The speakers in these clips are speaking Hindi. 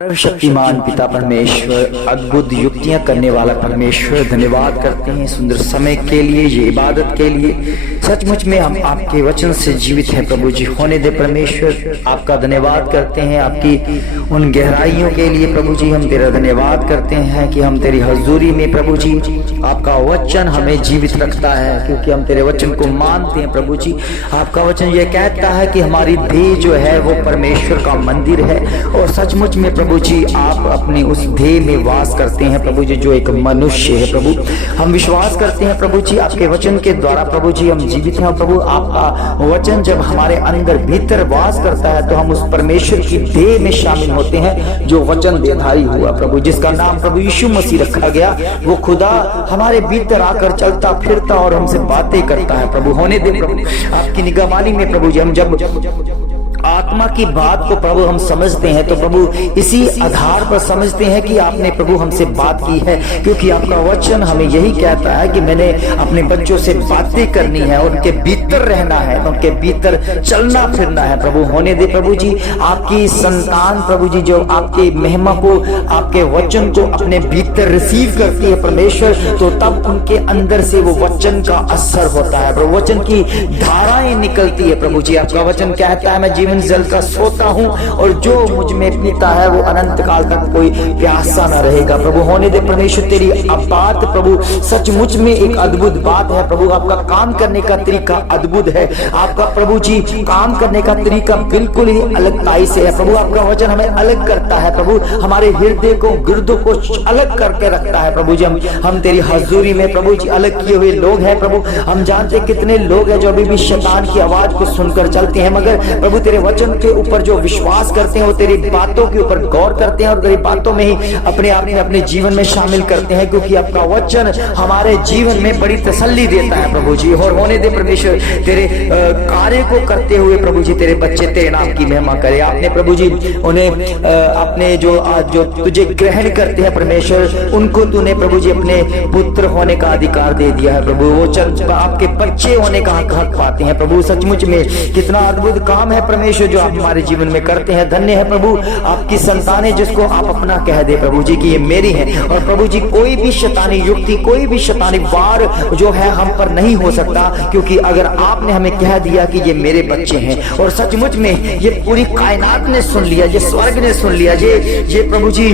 सर्वशक्तिमान पिता परमेश्वर, अद्भुत युक्तियां करने वाला परमेश्वर, धन्यवाद करते हैं सुंदर समय के लिए, ये इबादत के लिए। सचमुच में हम आपके वचन से जीवित हैं प्रभु जी। होने दे परमेश्वर, आपका धन्यवाद करते हैं आपकी उन गहराइयों के लिए प्रभु जी। हम तेरा धन्यवाद करते हैं कि हम तेरी हजूरी में प्रभु जी, आपका वचन हमें जीवित रखता है, क्योंकि हम तेरे वचन को मानते हैं प्रभु जी। आपका वचन ये कहता है कि हमारी देह जो है वो परमेश्वर का मंदिर है, और सचमुच में प्रभु जी आप अपनी उस देह में वास करते हैं प्रभु जी, जो एक मनुष्य है प्रभु। हम विश्वास करते हैं प्रभु जी, आपके वचन के द्वारा प्रभु जी हम जीवित हैं। प्रभु आपका वचन जब हमारे अंदर भीतर वास करता है तो हम उस परमेश्वर की देह में शामिल होते हैं, जो वचन देहधारी हुआ प्रभु, जिसका नाम प्रभु यीशु मसीह रखा गया। वो खुदा हमारे भीतर आकर चलता फिरता और हमसे बातें करता है प्रभु। होने दे प्रभु आपकी निगहबानी में प्रभु जी, हम जब आत्मा की बात को प्रभु हम समझते हैं तो प्रभु इसी आधार पर समझते हैं कि आपने प्रभु हमसे बात की है, क्योंकि आपका वचन हमें यही कहता है कि मैंने अपने बच्चों से बातें करनी है, उनके भीतर रहना है, उनके भीतर चलना फिरना है प्रभु। होने दे प्रभु जी आपकी संतान प्रभु जी, जो आपके महिमा को, आपके वचन को अपने भीतर रिसीव करती है परमेश्वर, तो तब उनके अंदर से वो वचन का असर होता है प्रभु, वचन की धाराएं निकलती है प्रभु जी। आपका वचन कहता है मैं जीवन जल का सोता हूं, और जो मुझ में पीता है वो अनंत काल तक कोई प्यासा न रहेगा प्रभु। होने दे परमेश्वर तेरी अब बात प्रभु सचमुच में एक अद्भुत बात है प्रभु। आपका काम करने का तरीका अद्भुत है, आपका प्रभु जी काम करने का तरीका बिल्कुल ही अलगताई से है प्रभु। आपका वचन हमें अलग करता है प्रभु, हमारे हृदय को, गिरदों को अलग करके रखता है प्रभु जी। हम तेरी हजूरी में प्रभु जी अलग किए हुए लोग हैं प्रभु। हम जानते कितने लोग हैं जो अभी भी शैतान की आवाज को सुनकर चलते हैं, मगर प्रभु तेरे वचन के ऊपर जो विश्वास करते हैं, वो तेरी बातों के ऊपर गौर करते हैं और तेरी बातों में ही अपने आप में अपने जीवन में शामिल करते हैं, क्योंकि आपका वचन हमारे जीवन में बड़ी तसल्ली देता है प्रभु जी। और होने दे परमेश्वर तेरे कार्य को करते हुए प्रभु जी तेरे बच्चे तेरे नाम की महिमा करे। आपने प्रभु जी उन्हें अपने जो तुझे ग्रहण करते हैं परमेश्वर, उनको तूने प्रभु जी अपने पुत्र होने का अधिकार दे दिया है प्रभु। वो आपके बच्चे होने का हक पाते हैं प्रभु। सचमुच में कितना अद्भुत काम है परमेश्वर जो आप हमारे जीवन में करते हैं। धन्य है प्रभु आपकी संतानें जिसको आप अपना कह दे प्रभु जी कि ये मेरी है। और प्रभु जी कोई भी शैतानी युक्ति, कोई भी शैतानी वार जो है हम पर नहीं हो सकता, क्योंकि अगर आपने हमें कह दिया कि ये मेरे बच्चे हैं, और सचमुच में ये पूरी कायनात ने सुन लिया, ये स्वर्ग ने सुन लिया, ये प्रभु जी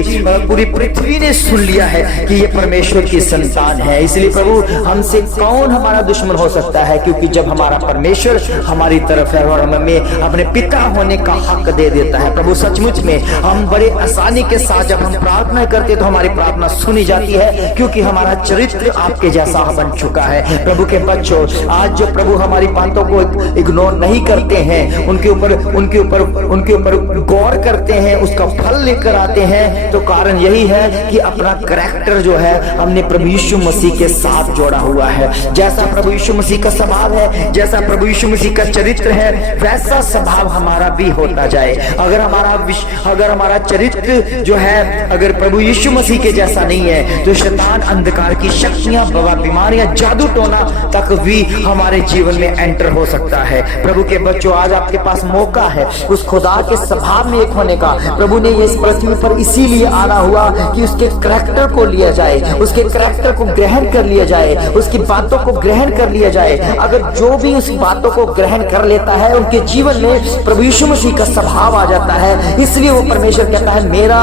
पूरी पृथ्वी ने सुन लिया है कि ये परमेश्वर की संतान है। इसलिए प्रभु हमसे कौन हमारा दुश्मन हो सकता है, क्योंकि जब हमारा परमेश्वर हमारी तरफ है और हमें अपने पिता होने का हक दे देता है प्रभु। सचमुच में हम बड़े आसानी के साथ जब हम प्रार्थना करते तो हमारी प्रार्थना सुनी जाती है, क्योंकि हमारा चरित्र आपके जैसा बन चुका है प्रभु के बच्चों। आज जो प्रभु हमारी बातों को इग्नोर नहीं करते हैं, उनके ऊपर गौर करते हैं, उसका फल लेकर आते हैं, तो कारण यही है कि अपना कैरेक्टर जो है हमने प्रभु यीशु मसीह के साथ जोड़ा हुआ है। जैसा प्रभु यीशु मसीह का स्वभाव है, जैसा प्रभु यीशु मसीह का चरित्र है, वैसा स्वभाव हमारा भी होता जाए। अगर हमारा चरित्र जो है अगर प्रभु यीशु मसीह के जैसा नहीं है, तो शैतान, अंधकार की शक्तियां, बीमारियां, जादू टोना तक भी हमारे जीवन में एंटर हो सकता है। प्रभु के बच्चों आज आपके पास मौका है उस खुदा के स्वभाव में एक होने का। प्रभु ने इस पृथ्वी पर इसीलिए आना हुआ कि उसके कैरेक्टर को लिया जाए, उसके कैरेक्टर को ग्रहण कर लिया जाए, उसकी बातों को ग्रहण कर लिया जाए। अगर जो भी उस बातों को ग्रहण कर लेता है, उनके जीवन में प्रभु यीशु मसीह का स्वभाव आ जाता है। इसलिए वो परमेश्वर कहता है मेरा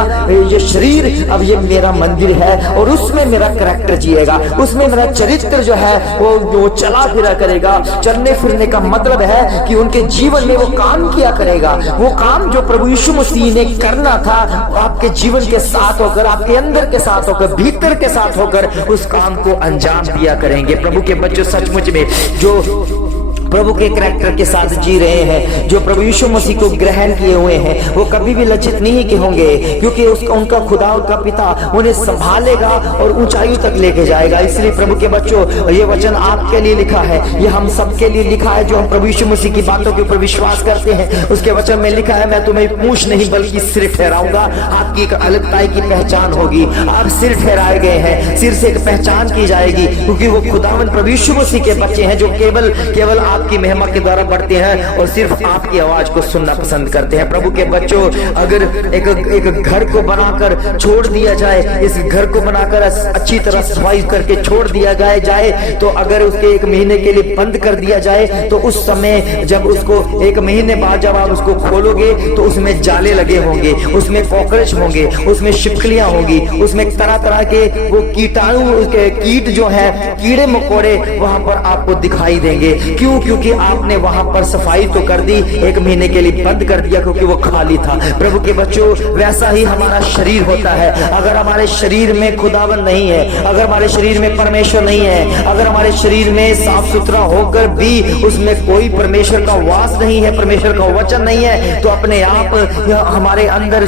ये शरीर अब ये मेरा मंदिर है, और उसमें मेरा कैरेक्टर जिएगा, उसमें मेरा चरित्र जो है वो चला फिरा करेगा। चलने फिरने का मतलब है कि उनके जीवन में वो काम किया करेगा, वो काम जो प्रभु यीशु मसीह ने करना था आपके जीवन के साथ होकर, आपके अंदर के साथ होकर, भीतर के साथ होकर उस काम को अंजाम दिया करेंगे। प्रभु के बच्चों सचमुच में जो प्रभु के कैरेक्टर के साथ जी रहे हैं, जो प्रभु यीशु मसीह को ग्रहण किए हुए हैं, वो कभी भी लज्जित नहीं के होंगे, क्योंकि उनका खुदा, उनका पिता उन्हें संभालेगा और ऊंचाइयों तक लेके जाएगा। इसलिए प्रभु के बच्चों ये वचन आपके लिए लिखा है, ये हम सबके लिए लिखा है जो हम प्रभु यीशु मसीह की बातों के ऊपर विश्वास करते हैं। उसके वचन में लिखा है मैं तुम्हें पूंछ नहीं बल्कि सिर ठहराऊंगा। आपकी एक अलगताई की पहचान होगी, आप सिर ठहराए गए हैं, सिर से एक पहचान की जाएगी, क्योंकि वो खुदावन प्रभु यीशु मसीह के बच्चे हैं जो केवल आपकी महिमा के द्वारा बढ़ते हैं और सिर्फ आपकी आवाज को सुनना पसंद करते हैं। प्रभु के बच्चों, अगर एक घर को बनाकर छोड़ दिया जाए, इस घर को बनाकर अच्छी तरह सफाई करके छोड़ दिया जाए, तो अगर उसके 1 महीने के लिए बंद कर दिया जाए, तो उस समय जब उसको 1 महीने बाद जब आप उसको खोलोगे तो उसमें जाले लगे होंगे, उसमें कॉकरोच होंगे, उसमें छिपकलियां होंगी, उसमें तरह तरह के वो कीटाणु, कीट जो है, कीड़े मकोड़े वहां पर आपको दिखाई देंगे। क्यों? क्योंकि आपने वहां पर सफाई तो कर दी, 1 महीने के लिए बंद कर दिया क्योंकि वो खाली था। प्रभु के बच्चों, वैसा ही हमारा शरीर होता है। अगर हमारे शरीर में खुदावन नहीं है, अगर हमारे शरीर में परमेश्वर नहीं है, अगर हमारे शरीर में साफ सुथरा होकर भी उसमें कोई परमेश्वर का वास नहीं है, परमेश्वर का वचन नहीं है, तो अपने आप हमारे अंदर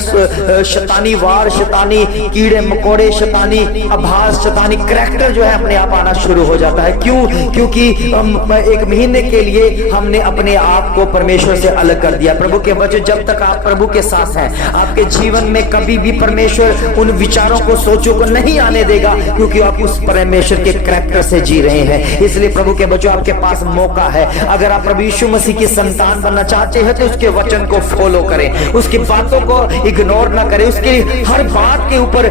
शैतानी वार, शैतानी कीड़े मकोड़े, शैतानी आभास, शैतानी करैक्टर जो है अपने आप आना शुरू हो जाता है। क्यों? क्योंकि 1 महीने के लिए हमने अपने आप को परमेश्वर से अलग कर दिया। प्रभु के बच्चों, जब तक आप प्रभु के साथ हैं, आपके जीवन में कभी भी परमेश्वर उन विचारों को, सोचों को नहीं आने देगा, क्योंकि आप उस परमेश्वर के करैक्टर से जी रहे हैं। इसलिए प्रभु के बच्चों, आपके पास मौका है। अगर आप प्रभु यीशु मसीह की संतान बनना चाहते हैं तो उसके वचन को फॉलो करें, उसकी बातों को इग्नोर ना करें, उसकी हर बात के ऊपर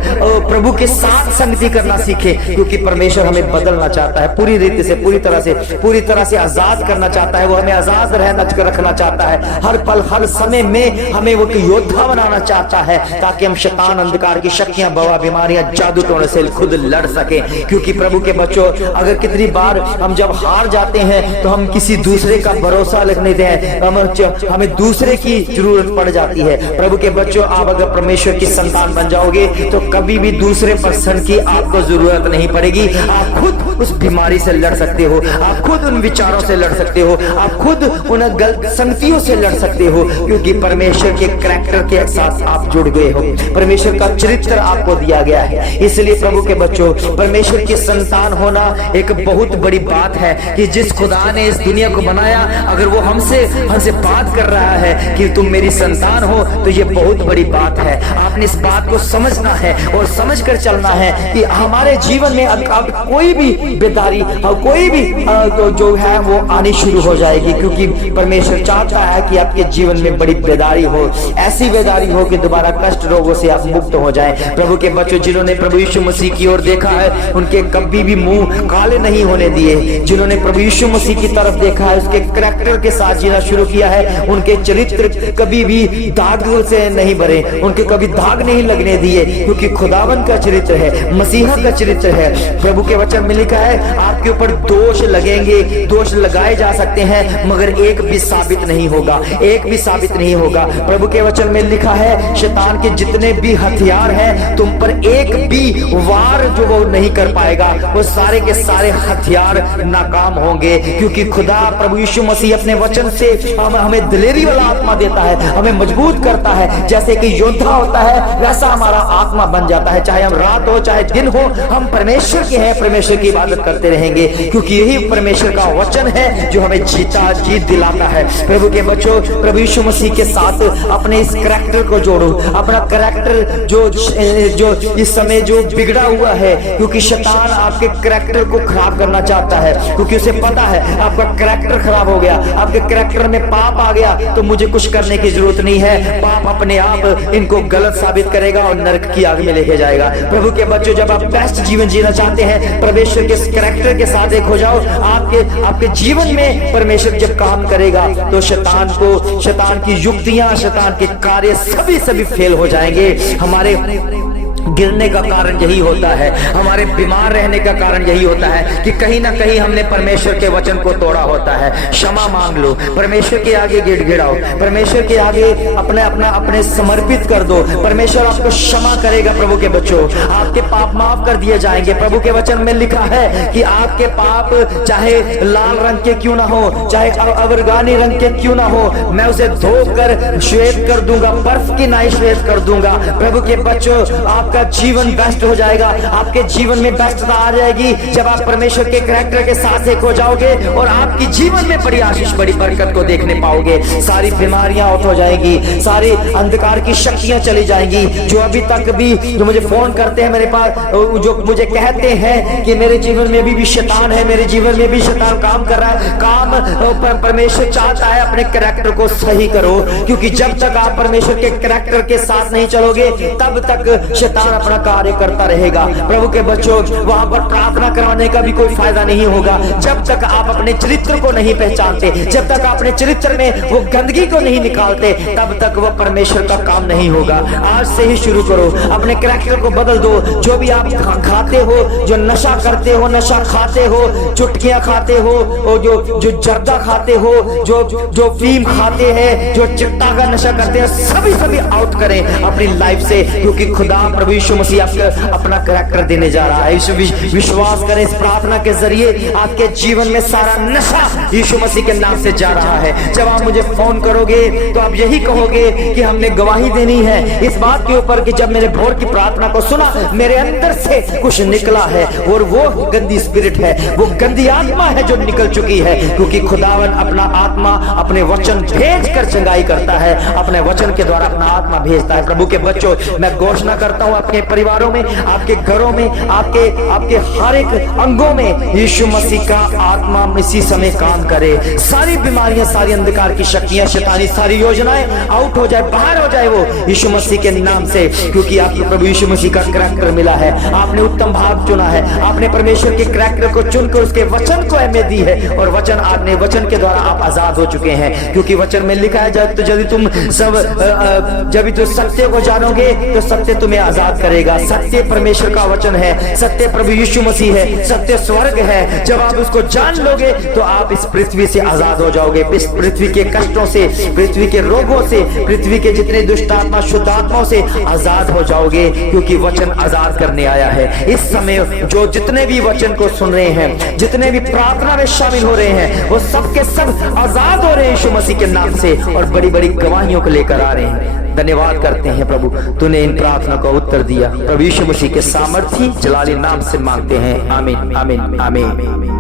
प्रभु के साथ संगति करना सीखें, क्योंकि परमेश्वर हमें बदलना चाहता है, पूरी रीति से, पूरी तरह से आजाद करना चाहता है। वो हमें आजाद रखना चाहता है। हर पल, हर समय में हमें वो योद्धा बनाना चाहता है, ताकि हम शैतान, अंधकार की शक्तियां, बवा, बीमारियां, जादू टोने से खुद लड़ सके। क्योंकि प्रभु के बच्चों, अगर कितनी बार हम जब हार जाते हैं तो हम किसी दूसरे का भरोसा रखने दें, हमें दूसरे की जरूरत पड़ जाती है। प्रभु के बच्चों, आप अगर परमेश्वर की संतान बन जाओगे तो कभी भी दूसरे पर्सन की आपको जरूरत नहीं पड़ेगी। आप खुद उस बीमारी से लड़ सकते हो, आप खुद उन विचारों से लड़ सकते हो, आप खुद उन गलत संगतियों से लड़ सकते हो, क्योंकि परमेश्वर के करैक्टर के साथ आप जुड़ गए हो। परमेश्वर का चरित्र आपको दिया गया है। इसलिए प्रभु के बच्चों, परमेश्वर की संतान होना एक बहुत बड़ी बात है कि जिस खुदा ने इस दुनिया को बनाया, अगर वो हमसे बात कर रहा है कि तुम मेरी संतान हो, तो ये बहुत बड़ी बात है। आपने इस बात को समझना है और समझ कर चलना है कि हमारे जीवन में अब कोई भी बेदारी और कोई भी तो जो है वो आनी शुरू हो जाएगी, क्योंकि परमेश्वर चाहता है कि आपके जीवन में बड़ी बेदारी हो, ऐसी बेदारी हो कि दोबारा कष्ट रोगों से आप मुक्त हो जाएं। प्रभु के बच्चों, जिन्होंने प्रभु यीशु मसीह की ओर देखा है, उनके कभी भी मुंह काले नहीं होने दिए। जिन्होंने प्रभु यीशु मसीह की तरफ देखा है, उसके करैक्टर के साथ जीना शुरू किया है, उनके चरित्र कभी भी दाग से नहीं भरे, उनके कभी दाग नहीं लगने दिए, क्योंकि खुदावन का चरित्र है, मसीहा का चरित्र है। प्रभु के वचन में लिखा है, आपके ऊपर दोष लगेंगे, दोष लगाए जा सकते हैं, मगर एक भी साबित नहीं होगा, एक भी साबित नहीं होगा। प्रभु के वचन में लिखा है, शैतान के जितने भी हथियार हैं, तुम पर एक भी वार जो वो नहीं कर पाएगा, वो सारे के सारे हथियार नाकाम होंगे, क्योंकि खुदा प्रभु यीशु मसीह अपने वचन से हमें दिलेरी वाला आत्मा देता है, हमें मजबूत करता है। जैसे कि योद्धा होता है, वैसा हमारा आत्मा बन जाता है। चाहे हम रात हो चाहे दिन हो, हम परमेश्वर के हैं, परमेश्वर की इबादत करते रहेंगे, क्योंकि यही परमेश्वर का वचन है जो हमें जीत दिलाता है। प्रभु के बच्चों, प्रभु यीशु मसीह के साथ अपने इस करैक्टर को जोड़ो, अपना करैक्टर जो इस समय जो बिगड़ा हुआ है, क्योंकि शैतान आपके करैक्टर को खराब करना चाहता है, क्योंकि उसे पता है आपका करैक्टर खराब हो गया, आपके करैक्टर में पाप आ गया, तो मुझे कुछ करने की जरूरत नहीं है। पाप अपने आप इनको गलत साबित करेगा और नरक की आग में लेके जाएगा। प्रभु के बच्चों, जब आप बेस्ट जीवन जीना चाहते हैं, परमेश्वर के करैक्टर के साथ एक हो जाओ। आपके जीवन में परमेश्वर जब काम करेगा तो शैतान की युक्तियां, शैतान के कार्य सभी फेल हो जाएंगे। हमारे गिरने का कारण यही होता है, हमारे बीमार रहने का कारण यही होता है कि कहीं ना कहीं हमने परमेश्वर के वचन को तोड़ा होता है। क्षमा मांग लो, परमेश्वर के आगे गिड़गिड़ाओ, परमेश्वर के आगे अपने समर्पित कर दो, परमेश्वर आपको क्षमा करेगा। प्रभु के बच्चों, आपके पाप माफ कर दिए जाएंगे। प्रभु के वचन में लिखा है कि आपके पाप चाहे लाल रंग के क्यों ना हो, चाहे अवरगानी रंग के क्यों ना हो, मैं उसे धोकर श्वेत कर दूंगा, बर्फ की नाई श्वेत कर दूंगा। प्रभु के बच्चों, आप आपका जीवन बेस्ट हो जाएगा, आपके जीवन में बेस्टता आ जाएगी जब आप परमेश्वर के कैरेक्टर के साथ एक हो जाओगे और आपकी जीवन में बड़ी आशीष, बड़ी बरकत को देखने पाओगे। सारी बीमारियां आउट हो जाएगी, सारी अंधकार की शक्तियां चली जाएंगी। जो अभी तक भी जो मुझे फोन करते हैं मेरे पास, जो मुझे कहते हैं कि मेरे जीवन में भी शैतान है, मेरे जीवन में भी शैतान काम कर रहा है, काम परमेश्वर चाहता है अपने कैरेक्टर को सही करो, क्योंकि जब तक आप परमेश्वर के कैरेक्टर के साथ नहीं चलोगे तब तक शैतान अपना कार्य करता रहेगा। प्रभु के बच्चों, वहां पर प्रार्थना करवाने का भी कोई फायदा नहीं होगा जब तक आप अपने चरित्र को नहीं पहचानते, जब तक अपने चरित्र में वो गंदगी को नहीं निकालते, तब तक वो परमेश्वर का काम नहीं होगा। आज से ही शुरू करो, अपने कैरेक्टर को बदल दो। जो भी आप खाते हो, जो नशा करते हो, नशा खाते हो, चुटकियां खाते हो, जो जर्दा खाते हो, जो फीम खाते हैं, जो चिट्टा का नशा करते हैं, सभी आउट करें अपनी लाइफ से, क्योंकि खुदा प्रभु यीशु मसीह आपको अपना कैरेक्टर देने जा रहा है। विश्वास करें, इस प्रार्थना के जरिए आपके जीवन में सारा नशा यीशु मसीह के नाम से जा रहा है। जब आप मुझे फोन करोगे तो आप यही कहोगे कि हमने गवाही देनी है इस बात के ऊपर कि जब मैंने भोर की प्रार्थना को सुना, मेरे अंदर से कुछ निकला है और वो गंदी स्पिरिट है, वो गंदी आत्मा है जो निकल चुकी है, क्योंकि खुदावन अपना आत्मा अपने वचन भेज कर चंगाई करता है, अपने वचन के द्वारा अपना आत्मा भेजता है। प्रभु के बच्चों, मैं घोषणा करता हूं आपके परिवारों में, आपके घरों में, आपके हर एक अंगों में यीशु मसीह का आत्मा इसी समय काम करे। सारी बीमारियां, सारी अंधकार की शक्तियां, शैतानी सारी योजनाएं आउट हो जाए, बाहर हो जाए वो यीशु मसीह के नाम से, क्योंकि आपको प्रभु यीशु मसीह का कैरेक्टर मिला है। आपने उत्तम भाग चुना है, आपने परमेश्वर के कैरेक्टर को चुनकर उसके वचन को अहमियत दी है और वचन के द्वारा आप आजाद हो चुके हैं, क्योंकि वचन में लिखा है जब तुम सत्य को जानोगे तो सत्य तुम्हें आजाद करेगा। सत्य परमेश्वर का वचन है, सत्य प्रभु यीशु मसीह है, सत्य स्वर्ग है। जब आप उसको जान लोगे तो आप इस पृथ्वी से आजाद हो जाओगे, इस पृथ्वी के कष्टों से, पृथ्वी के रोगों से, पृथ्वी के जितने दुष्ट आत्मा शुद्ध आत्माओं से आजाद हो जाओगे, क्योंकि वचन आजाद करने आया है। इस समय जो जितने भी वचन को सुन रहे हैं, जितने भी प्रार्थना में शामिल हो रहे हैं, वो सब के सब आजाद हो रहे हैं यीशु मसीह के नाम से और बड़ी बड़ी गवाहियों को लेकर आ रहे हैं। धन्यवाद करते हैं प्रभु, तूने इन प्रार्थना का उत्तर दिया। प्रभु यीशु मसीह के सामर्थी जलाली नाम से मांगते हैं, आमीन आमीन आमीन।